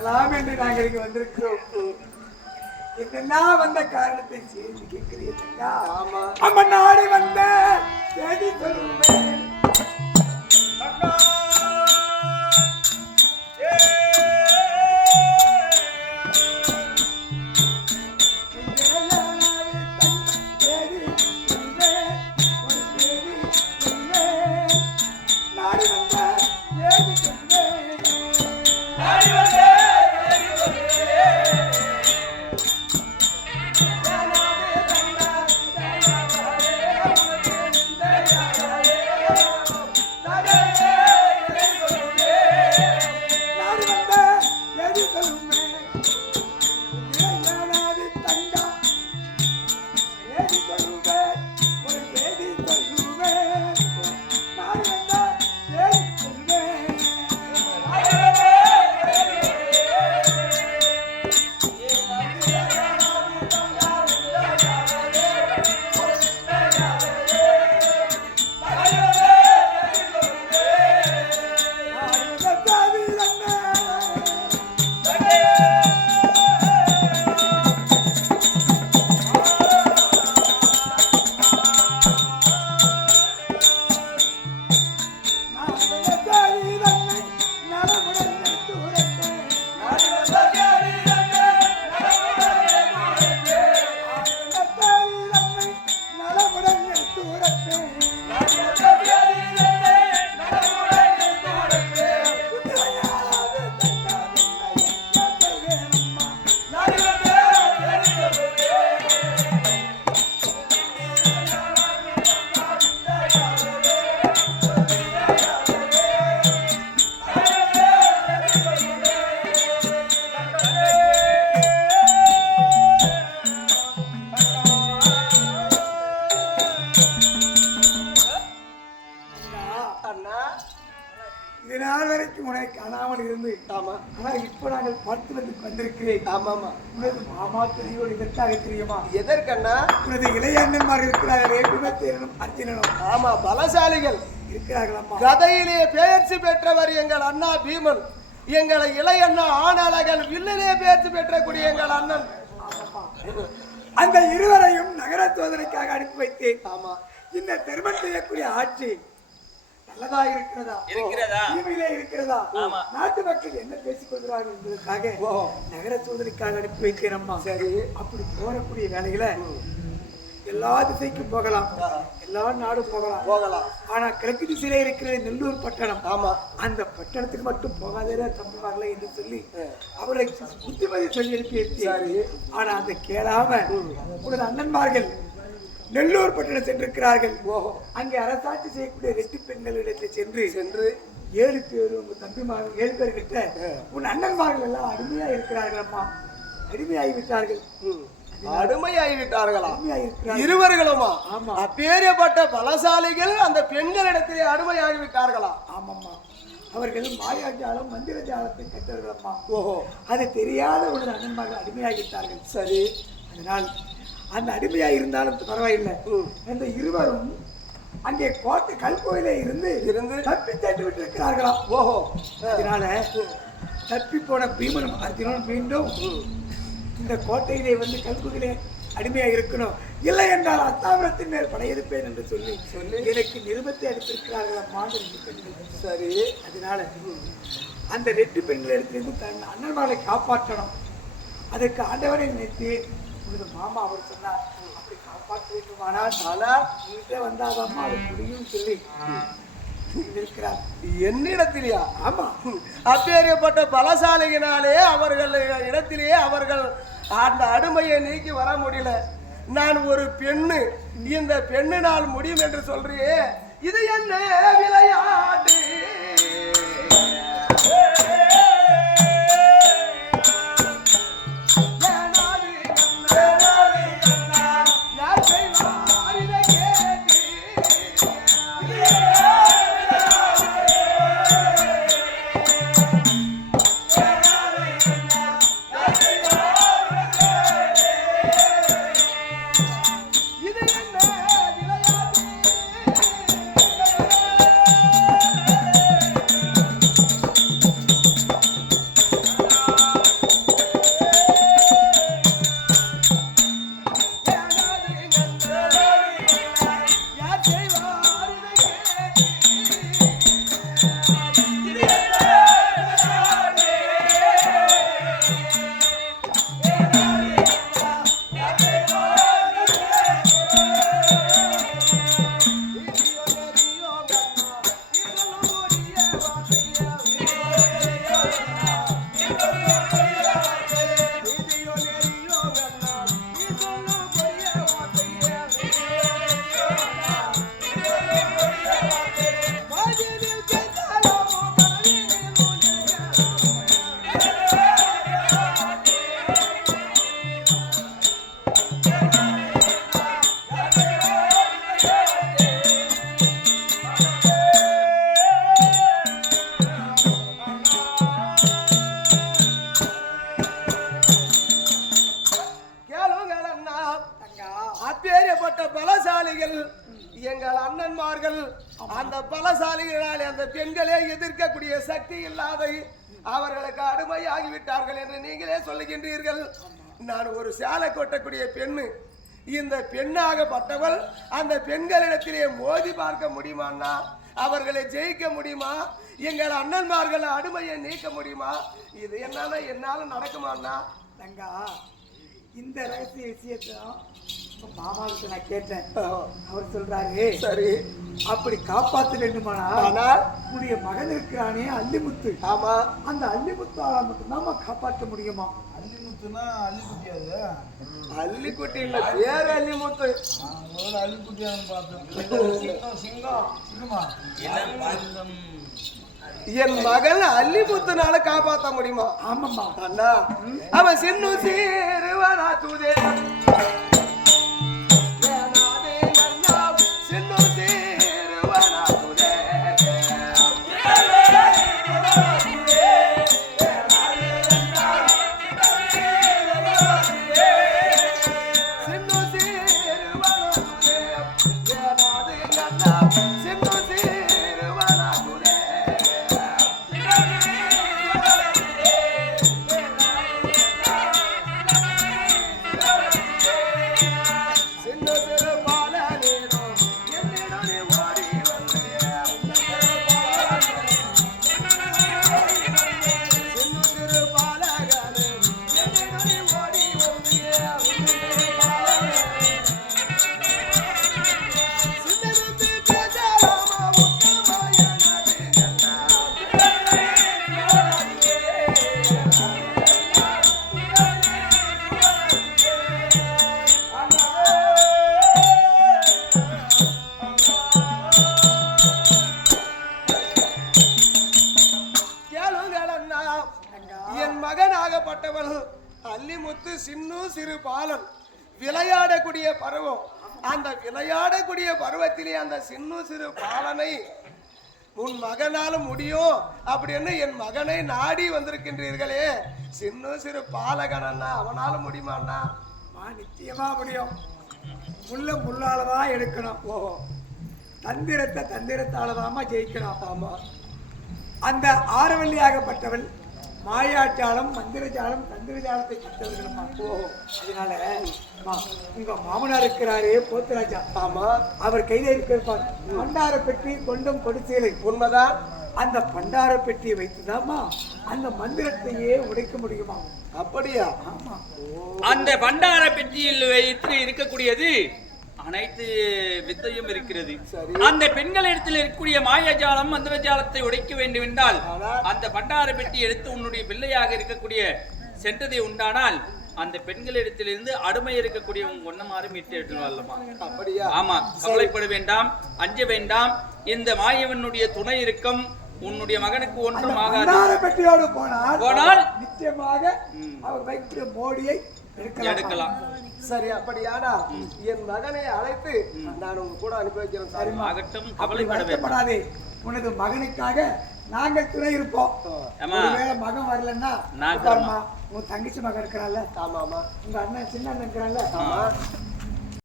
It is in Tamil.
வரலாம் என்று நாங்கள் இங்கு வந்திருக்கிறோம். என்னென்னா வந்த காரணத்தை செய்து கேட்கிறீர்களா ஆமா. அம்ம நாடி வந்த செய்தி சொல்லுவேன் இது நாள் வரைக்கும் உன்னை காணாமல் இருந்து ஆமா. ஆனா இப்ப நாங்கள் பார்த்து வந்து வந்திருக்கிறேன். ஆமா ஆமா. உனது மாமா தெரியும் இதற்காக தெரியுமா? எதற்கண்ணா உனது இளைய அண்ணன்மார் இருக்கிறார்களே குணத்தேரனும் அர்ஜுனனும் ஆமா பலசாலிகள். இருக்கிறார்களம்மா. கதையிலே பெயர்ச்சி பெற்றவர் எங்கள் அண்ணா பீமன். எங்களை இளையண்ணா ஆனழகன் வில்லிலே பெயர்ச்சி பெற்றக்கூடிய எங்கள் அண்ணன். அந்த இருவரையும் நகர சோதனைக்காக அனுப்பி வைத்தேன். ஆமா. இந்த திருமணம் செய்யக்கூடிய ஆட்சி நல்லதா இருக்கிறதா? இருக்கிறதா? தீமையிலே இருக்கிறதா. நாட்டு மக்கள் என்ன பேசிக் கொள்கிறார்கள் என்பதற்காக. நகர சோதனைக்காக அனுப்பி அம்மா சரி. அப்படி போகக்கூடிய வேலையில எல்லா திசைக்கும் போகலாம். எல்லா நாடும் போகலாம். போகலாம். ஆனா கிழக்கு திசையில இருக்கிற நெல்லூர் பட்டணம். ஆமா. அந்த பட்டணத்துக்கு மட்டும் போகாதே தம்புவார்களே என்று சொல்லி அவரை புத்திமதி சொல்லி சரி. ஆனா அந்த கேளாம உனது அண்ணன்மார்கள் நெல்லூர் பட்டணம் சென்றிருக்கிறார்கள். ஓஹோ. அங்கே அரசாட்சி செய்யக்கூடிய ரெட்டி பெண்களிடத்தில் சென்று சென்று. ஏழு பேர் உங்க தம்பிமார்கள் ஏழு பேர் கிட்ட உன் அண்ணன்மார்கள் எல்லாம் அடிமையா இருக்கிறார்கள் அம்மா அடிமையாகி விட்டார்கள் அடிமையாகி இருக்கிறார்கள் இருவர்களுமா? ஆமா. அப்பேரியப்பட்ட பலசாலிகள் அந்த பெண்களிடத்திலே அடிமையாகிவிட்டார்களா? ஆமாம்மா. அவர்கள் மாயாஜாலம் மந்திர ஜாலத்தை கற்றவர்கள் அம்மா ஓஹோ. அது தெரியாத உனது அண்ணன்மார்கள் அடிமையாகிவிட்டார்கள். சரி. அதனால் அந்த அடிமையா இருந்தாலும் பரவாயில்லை. இந்த இருவரும் அங்கே கோட்டை கல்கோயிலே இருந்து இருந்து தப்பி தட்டி விட்டு இருக்கிறார்களாம் ஓஹோ அதனால தப்பி போன பீமனும் அர்ஜுனனும் மீண்டும் இந்த கோட்டையிலே வந்து கல்குகளே அடிமையா இருக்கணும். இல்லை என்றால் அத்தாபுரத்தின் மேல் படையெடுப்பேன் என்று சொல்லி சொல்லி? எனக்கு நிருபத்தை அந்த ரெண்டு பெண்கள் சரி. அதனால அந்த ரெண்டு பெண்கள் எடுத்து தன் அண்ணன்மாரை காப்பாற்றணும். அதற்கு ஆண்டவனை நினைத்து உனது மாமா அவர் சொன்னார். அப்படி காப்பாற்ற வேண்டுமானால் ஆனால் உங்ககிட்ட வந்தாதாம்மா. அது முடியும் சொல்லி இருக்கிறார் என்னிடத்திலேயா? ஆமா. அப்பேரியப்பட்ட பலசாலையினாலே அவர்கள் இடத்திலேயே அவர்கள் அந்த அடுமையை நீக்கி வர முடியல. நான் ஒரு பெண்ணு. இந்த பெண்ணு பெண்ணினால் முடியும் என்று சொல்றியே. இது என்ன விளையாட்டு? அந்த பலசாலிகளால் அந்த பெண்களே எதிர்க்கக்கூடிய சக்தி இல்லாத அவர்களுக்கு அடிமையாகிவிட்டார்கள் என்று நீங்களே சொல்லுகின்றீர்கள். நான் ஒரு சேலை கொட்டக்கூடிய பெண்ணு. இந்த பெண்ணாக பட்டவள் அந்த பெண்களிடத்திலே மோதி பார்க்க முடியுமான்னா அவர்களை ஜெயிக்க முடியுமா? எங்கள் அண்ணன்மார்கள் அடிமையை நீக்க முடியுமா? இது என்னால என்னால நடக்குமாண்ணா? தங்கா இந்த ரகசிய விஷயத்தை மாமாவுக்கு நான் கேட்டேன். அவர் சொல்றாரு சரி. அப்படி காப்பாத்த வேண்டுமானா? ஆனால் உன்னுடைய மகன் இருக்கிறானே அல்லிமுத்து. ஆமா. அந்த அல்லிமுத்தால மட்டும்தான் காப்பாற்ற முடியுமா? அள்ளிமுத்துனா அள்ளிக்குட்டி அது. அள்ளிக்குட்டி இல்ல பேர் அள்ளிமுத்து நான் முதல்ல அள்ளிக்குட்டியான்னு பார்த்தேன் சிங்கம் சிங்கம் என் மகள் அள்ளிமுத்துனால காப்பாத்த முடியுமா? ஆமாம்மா. அண்ணா அவன் சின்ன சீருவனா தூதே. அண்ணா, விளையாடக்கூடிய பருவம். அந்த விளையாடக்கூடிய பருவத்திலே அந்த சின்னு சிறு பாலனை உன் மகனால முடியும் அப்படின்னு என் மகனை நாடி வந்திருக்கின்றீர்களே. சின்னு சிறு பாலகனா அவனால முடியுமா அண்ணா? நிச்சயமா முடியும். முள்ள முள்ளால தான் எடுக்கணும். ஓ தந்திரத்தை தந்திரத்தால தாம்மா ஜெயிக்கணும் ஆமா அந்த ஆரவல்லியாகப்பட்டவள் மாயாச்சாலம் மந்திரஜாலம் தந்திரஜாலத்தை கற்றவர்களம்மா ஓ அதனால உங்க மாமனார் இருக்கிறாரே போத்துராஜா. ஆமா. அவர் கையில இருக்கிறார் பண்டார பெட்டி கொண்டும் கொடுத்தேலை. உண்மைதான். அந்த பண்டார பெட்டியை வைத்துதாம்மா அந்த மந்திரத்தையே உடைக்க முடியுமா? அப்படியா? ஆமா. அந்த பண்டார பெட்டியில் வைத்து இருக்கக்கூடியது அனைத்து வித்தையும் இருக்கிறது. அந்த பெண்களிடத்தில் இருக்கக்கூடிய மாயாஜாலம் மந்திரஜாலத்தை உடைக்க வேண்டும் என்றால் அந்த பண்டார பெட்டி எடுத்து உன்னுடைய பிள்ளையாக இருக்கக்கூடிய சென்றதை உண்டானால் அந்த பெண்களிடத்திலிருந்து அடிமை இருக்கக்கூடிய உங்க ஒன்னமாறு மீட்டு வரலாமா? அப்படியா? ஆமா. கவலைப்பட வேண்டாம் அஞ்ச வேண்டாம். இந்த மாயவனுடைய துணை இருக்கும். உன்னுடைய மகனுக்கு அந்த ஒன்றும் ஆகாது. பெட்டியோடு போனால் போனால் நிச்சயமாக அவர் வைக்கிற மோடியை எடுக்கலாம். சரி அப்படியானா என் மகனை அழைத்து நான் உங்க கூட அனுப்பி வைக்கிறேன் சாரி ஆகட்டும் அப்படி கவலைப்பட வேண்டாம். வருத்தப்படாதே. உனது மகனுக்காக நாங்கள் துணை இருப்போம். ஆமா. ஒருவேளை மகன் வரலன்னா. உன் தங்கச்சி மகன் இருக்கிறான்ல. ஆமா ஆமா உங்க அண்ணன் சின்ன அண்ணன் இருக்கிறான்ல. ஆமா